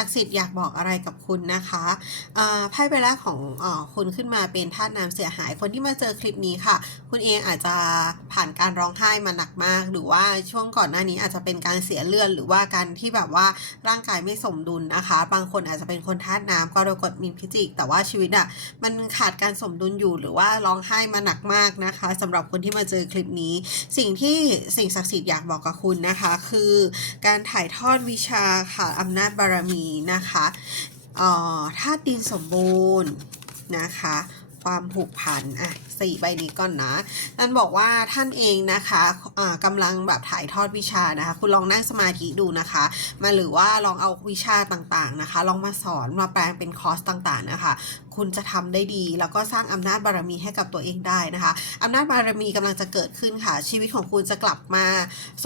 ศักดิ์สิทธิ์อยากบอกอะไรกับคุณนะคะอ่าไพ่ใบแรกของออคุณขึ้นมาเป็นธาตุน้ำเสียหาย คนที่มาเจอคลิปนี้ค่ะ คุณเองอาจจะ ผ่านการร้องไห้มาหนักมาก หรือว่าช่วงก่อนหน้านี้อาจจะเป็นการเสียเลือดหรือว่าการที่แบบว่าร่างกายไม่สมดุลนะคะ บางคนอาจจะเป็นคนธาตุน้ำกรกฎมีพิจิก แต่ว่าชีวิตอะมันขาดการสมดุลอยู่หรือว่าร้องไห้มาหนักมากนะคะสำหรับคนที่มาเจอคลิปนี้ สิ่งที่สิ่งศักดิ์สิทธิ์อยากบอกกับคุณนะคะ คือการถ่ายทอดวิชาค่ะอำนาจบารมีนะคะอ่อธาตุดินสมบูรณ์นะคะ ความผูกพันอะสี่ใบนี้ก่อนนะนั่นบอกว่าท่านเองนะคะอ่ากำลังแบบถ่ายทอดวิชานะคะ คุณลองนั่งสมาธิดูนะคะ มาหรือว่าลองเอาวิชาต่างๆนะคะ ลองมาสอนมาแปลงเป็นคอร์สต่างๆนะคะ คุณจะทำได้ดี แล้วก็สร้างอำนาจบารมีให้กับตัวเองได้นะคะอำนาจบารมีกำลังจะเกิดขึ้นค่ะ ชีวิตของคุณจะกลับมา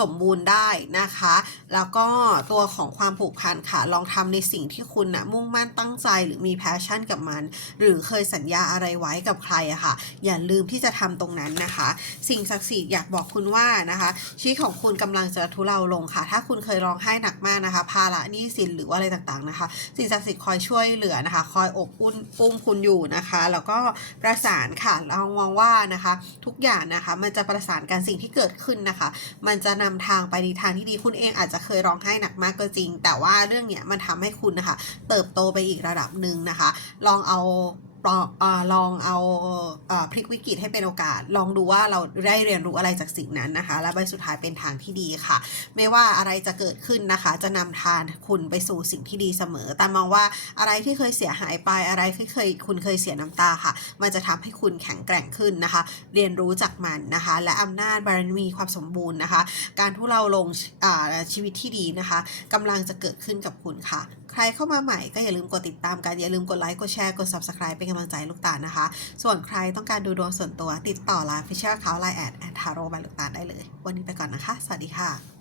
สมบูรณ์ได้นะคะ แล้วก็ตัวของความผูกพันค่ะ ลองทำในสิ่งที่คุณนะมุ่งมั่นตั้งใจหรือมีแพชชั่นกับมัน หรือเคยสัญญาอะไรไว้กับใครอะค่ะ อย่าลืมที่จะทำตรงนั้นนะคะ สิ่งศักดิ์สิทธิ์อยากบอกคุณว่านะคะ ชีวิตของคุณกำลังจะทุเลาลงค่ะ ถ้าคุณเคยร้องไห้หนักมากนะคะ ภาระหนี้สินหรือว่าอะไรต่างๆนะคะ สิ่งศักดิ์สิทธิ์คอยช่วยเหลือนะคะ คอยอบอุ่นอุ้มคุณอยู่นะคะ แล้วก็ประสานค่ะเรามองว่านะคะ ทุกอย่างนะคะ มันจะประสานกันสิ่งที่เกิดขึ้นนะคะ มันจะนำทางไปในทางที่ดีคุณเองอาจจะเคยร้องไห้หนักมากก็จริง แต่ว่าเรื่องเนี้ยมันทำให้คุณนะคะ เติบโตไปอีกระดับหนึ่งนะคะ ลองเอา ลองเอาพลิกวิกฤตให้เป็นโอกาส ลองดูว่าเราได้เรียนรู้อะไรจากสิ่งนั้นนะคะ และใบสุดท้ายเป็นทางที่ดีค่ะ ไม่ว่าอะไรจะเกิดขึ้นนะคะ จะนำทางคุณไปสู่สิ่งที่ดีเสมอ แต่มองว่าอะไรที่เคยเสียหายไปอะไรที่เคยคุณเคยเสียน้ำตาค่ะ มันจะทำให้คุณแข็งแกร่งขึ้นนะคะ เรียนรู้จากมันนะคะ และอำนาจบารมีความสมบูรณ์นะคะ การทุเราลงชีวิตที่ดีนะคะกำลังจะเกิดขึ้นกับคุณค่ะ รเข้ามาใหม่ก็อย่าลืมกดติดตามกัน อย่าลืมกดไลค์ กดแชร์ กด subscribe เป็นกำลังใจลูกตาลนะคะ ส่วนใครต้องการดูดวงส่วนตัวติดต่อไลน์ฟิชเชอร์เขาไลน์แอดแอนทาโร่บายลูกตาลได้เลย วันนี้ไปก่อนนะคะ สวัสดีค่ะ